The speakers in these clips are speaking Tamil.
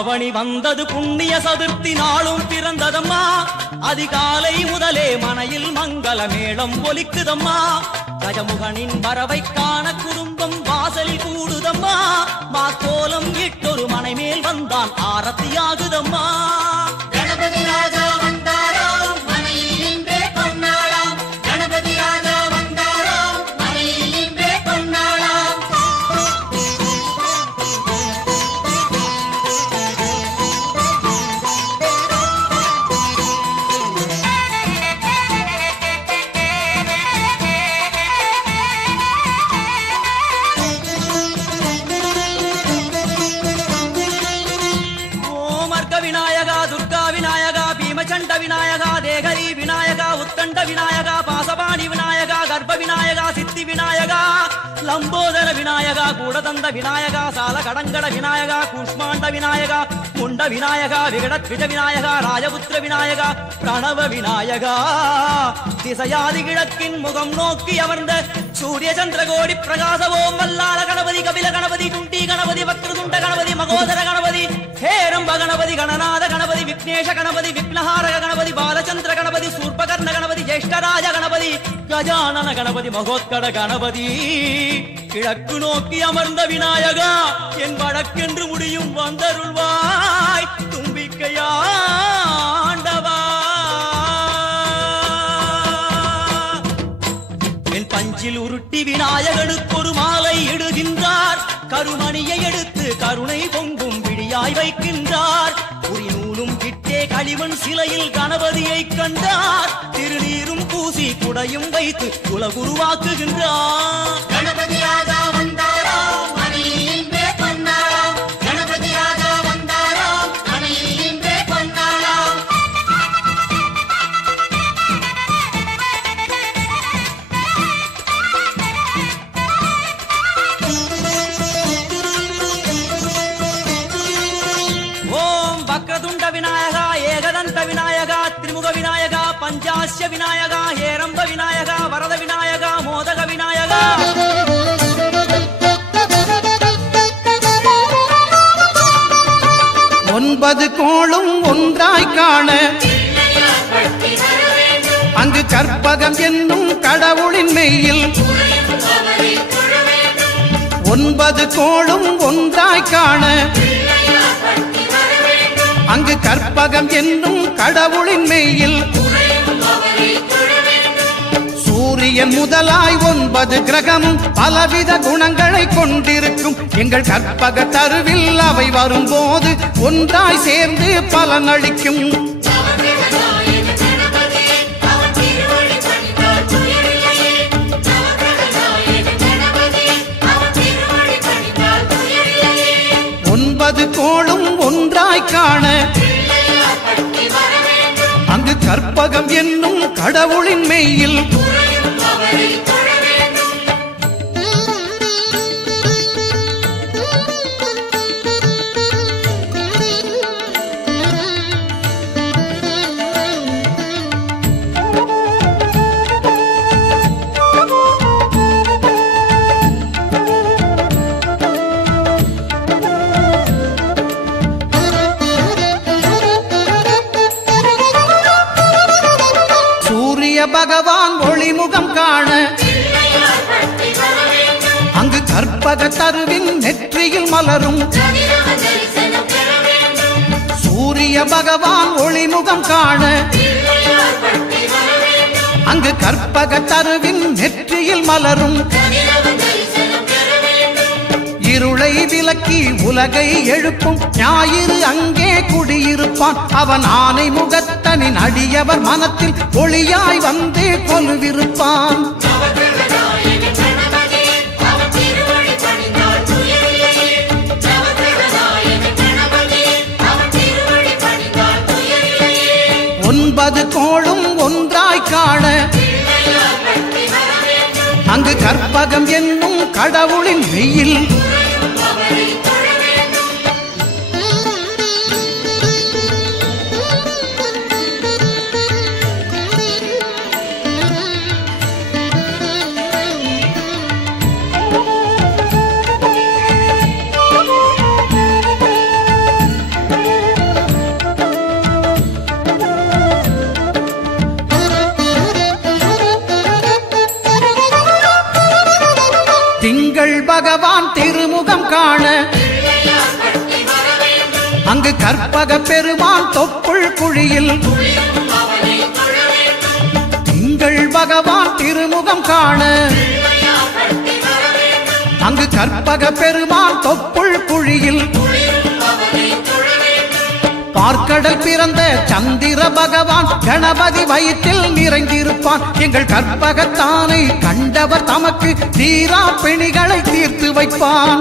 ஆவணி வந்தது புண்ணிய சதுர்த்தி நாளும் பிறந்ததம்மா. அதிகாலை முதலே மனையில் மங்கள மேளம் ஒலிக்குதம்மா. கஜமுகனின் வரவை காண குடும்பம் வாசலில் கூடுதம்மா. மாக்கோலம் இட்டொரு மனை மேல் வந்தான் ஆரத்தியாகுதம்மா. கணபதி ராஜா வந்தாராம் மனையில் இன்றே கொண்டாடாம். கணபதி ராஜா வந்தாராம் மனையில் இன்றே கொண்டாடாம். விநாயகா துர்கா விநாயகா பீமச்சண்ட விநாயகா தேகரி விநாயகா உத்தண்ட விநாயகா பாசபாணி விநாயகா கர்ப்ப விநாயகா சித்தி விநாயகா லம்போதர விநாயகா கூடதந்த விநாயகா சால கடங்கட விநாயகா கூஷ்மாண்ட விநாயகா முண்ட விநாயகா விகடத்விஜ விநாயகா ராஜபுத்திர விநாயகா பிரணவ விநாயகா. திசையாதி கிழக்கின் முகம் நோக்கி அமர்ந்த சூரிய சந்திரகோடி பிரகாச ஓம் வல்லாள கணபதி கபில கணபதி குண்டி கணபதி வக்ரதுண்ட கணபதி மகோதர கணபதி ஹேரம்ப கணபதி கணநாத கணபதி விக்னேஷ கணபதி விக்னஹாரக கணபதி பாலச்சந்திர கணபதி சூர்பகர்ண கணபதி ஜேஷ்டராஜ கணபதி கஜானன கணபதி மகோத்கட கணபதி. கிழக்கு நோக்கி அமர்ந்த விநாயகா என் வழக்கென்று முடியும் வந்தருள்வாய் தும்பிக்கையாண்டவா. என் பஞ்சில் உருட்டி விநாயகனுக்கு ஒரு மாலை இடுகின்றார். கருமணியை எடுத்து கருணை பொங்கும் விழியாய் வைக்கின்றார். குறிநூலும் கிட்டே களிமண் சிலையில் கணபதியை கண்டார். திருநீரும் பூசி குடையும் வைத்து உலகுருவாக்குகின்றார். கணபதி ராஜா வந்தாராம் மனையில் இன்றே கொண்டாடாம். கணபதி ராஜா வந்தாராம் மனையில் இன்றே கொண்டாடாம். ஓம் வக்ரதுண்ட விநாயகா ஏகதந்த விநாயகா திரிமுக விநாயகா பஞ்சாஸ்ய விநாயகா ஹேரம்ப விநாயகா வரத விநாயகா மோதக விநாயகா. ஒன்பது கோளும் ஒன்றாய் காண அங்கு கற்பகம் என்னும் கடவுளின் மெய்யில். ஒன்பது கோளும் ஒன்றாய் காண அங்கு கற்பகம் என்னும் கடவுளின் மெய்யில். சூரியன் முதலாய் 9 கிரகமும் பலவித குணங்களை கொண்டிருக்கும். எங்கள் கற்பக தருவில் அவை வரும்போது ஒன்றாய் சேர்ந்து பலனளிக்கும். ஒன்பது கோளும் ஒன்றாய் காண அங்கு கற்பகம் என்னும் கடவுளின் மெய்யில். பகவான் ஒளிமுகம் காண அங்கு கற்பக தருவின் நெற்றியில் மலரும். சூரிய பகவான் ஒளிமுகம் காண அங்கு கற்பக தருவின் நெற்றியில் மலரும். இருளை விலக்கி உலகை எழுப்பும் ஞாயிறு அங்கே குடியிருப்பான். அவன் ஆனை முகத்தனின் அடியவர் மனத்தில் ஒளியாய் வந்து கொலுவிருப்பான். ஒன்பது கோளும் ஒன்றாய் காண அங்கு கற்பகம் என்னும் கடவுளின் மெய்யில். திங்கள் பகவான் திருமுகம் காண அங்கு கற்பக பெருமான் தொப்புள் குழியில் திங்கள் பகவான் திருமுகம் காண அங்கு கற்பக பெருமான் தொப்புள் குழியில் பார்க்கடல் பிறந்த சந்திர பகவான் கணபதி வயிற்றில் நிறைந்திருப்பான். எங்கள் கற்பகத்தானை கண்டவர் தமக்கு தீரா பிணிகளை தீர்த்து வைப்பான்.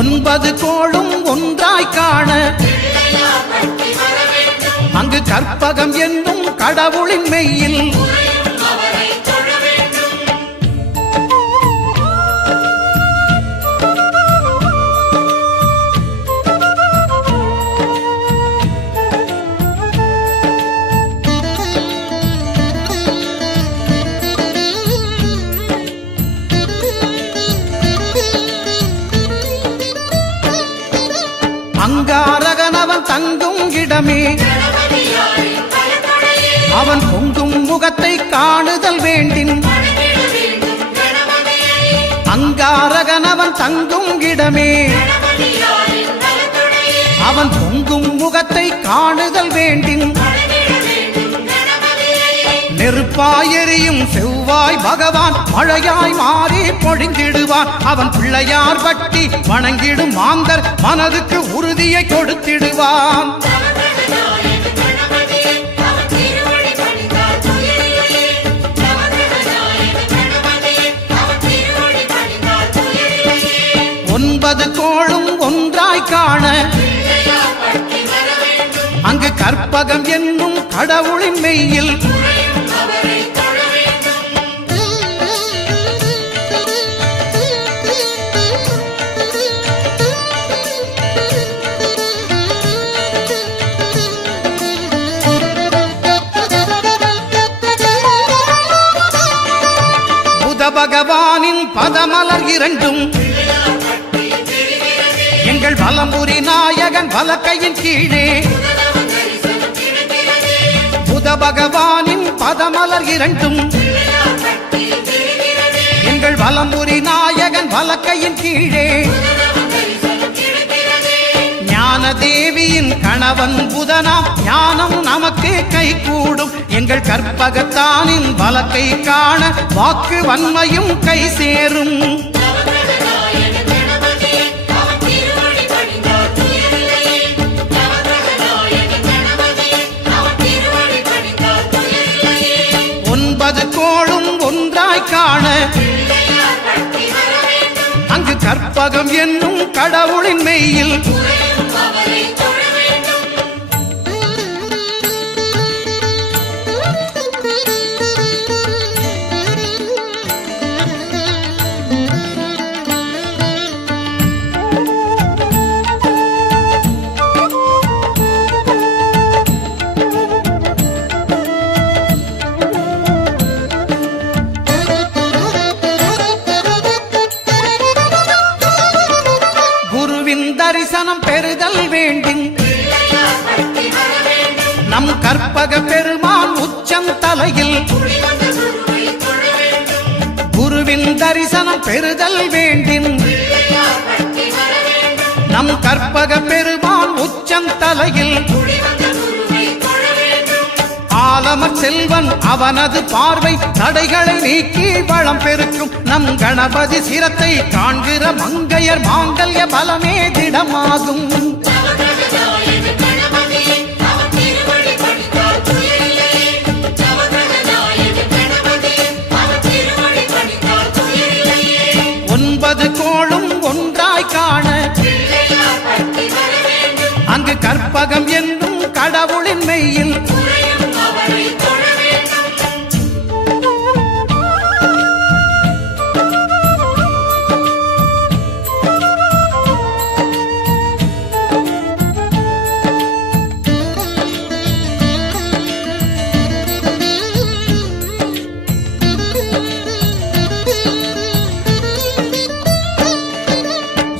ஒன்பது கோளும் ஒன்றாய் காண அங்கு கற்பகம் என்னும் கடவுளின் மெய்யில் அங்காரகனவன் தங்கும் இடமே அவன் பொங்கும் முகத்தை காணுதல் வேண்டின். அங்காரகனவன் தங்கும் இடமே அவன் பொங்கும் முகத்தை காணுதல் வேண்டின். நெருப்பாய் எரியும் செவ்வாய் பகவான் மழையாய் மாறி பொழிந்திடுவான். அவன் பிள்ளையார் பட்டி வணங்கிடும் மாந்தர் மனதுக்கு உறுதியை கொடுத்திடுவான். ஒன்பது கோளும் ஒன்றாய் காண அங்கு கற்பகம் என்னும் கடவுளின் மெய்யில் பகவானின் பதமலர் இரண்டும் எங்கள் வலம்புரி நாயகன் வலக்கையின் கீழே. புத பகவானின் பதமலர் இரண்டும் எங்கள் வலம்புரி நாயகன் வலக்கையின் கீழே. ஞான தேவியின் கணவன் புதனாம் ஞானம் நமக்கு கை கூடும். எங்கள் கற்பகத்தானின் வலக்கை காண வாக்கு வன்மையும் கை சேரும். ஒன்பது கோளும் ஒன்றாய் காண அங்கு கற்பகம் என்னும் கடவுளின் மெய்யில் தரிசனம் பெறுதல் வேண்டின். நம் கற்பக பெருமான் உச்சம் தலையில் குருவின் தரிசனம் பெறுதல் வேண்டின். நம் கற்பக பெருமான் உச்சம் தலையில் ஆலமர் செல்வன் அவனது பார்வை தடைகளை நீக்கி வளம் பெருக்கும். நம் கணபதி சிரத்தை காண்கிற மங்கையர் மாங்கல்ய பலமே திடமாகும். ஒன்பது கோளும் ஒன்றாய் காண அங்கு கற்பகம் என்னும் கடவுளின் மெய்யில்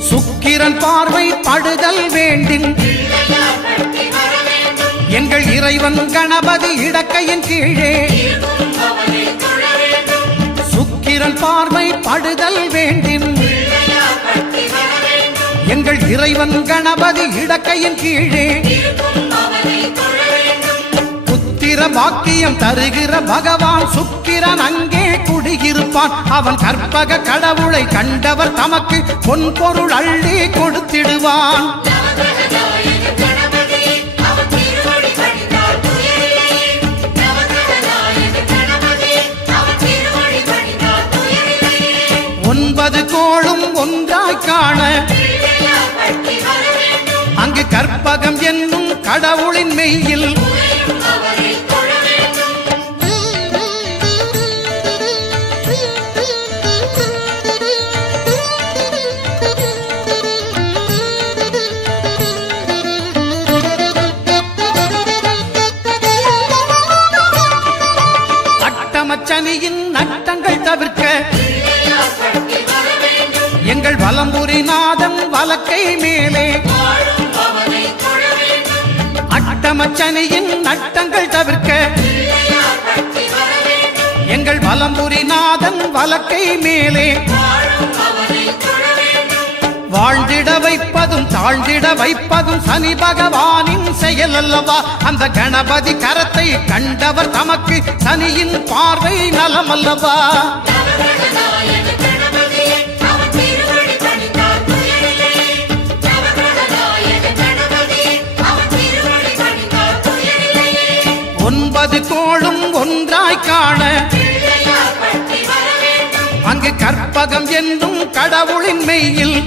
சுக்கிரன் பார்வை படுதல் வேண்டின். இறைவன் கணபதி இடக்கையின் கீழே சுக்கிரன் பார்வை படுதல் வேண்டும். எங்கள் இறைவன் கணபதி இடக்கையின் கீழே புத்திர பாக்கியம் தருகிற பகவான் சுக்கிரன் அங்கே குடியிருப்பான். அவன் கற்பக கடவுளை கண்டவர் தமக்கு பொன் பொருள் அள்ளி கொடுத்திடுவான். ஒன்பது கோளும் ஒன்றாய் காண அங்கு கற்பகம் என்னும் கடவுளின் மெய்யில் அட்டமச்சனியின் நட்டங்கள் தவிர்க்க எங்கள் வலம்புரிநாதன் வலக்கை மேலே அட்டமச்சனியின் நட்டங்கள் தவிர்க்க எங்கள் வலம்புரிநாதன் வலக்கை மேலே வாழ்ந்திட வைப்பதும் தாழ்ந்திட வைப்பதும் சனி பகவானின் செயல் அல்லவா. அந்த கணபதி கரத்தை கண்டவர் தமக்கு சனியின் பார்வை நலமல்லவா. ஒன்பது கோளும் ஒன்றாய் காண அங்கு கற்பகம் என்னும் கடவுளின் மெய்யில்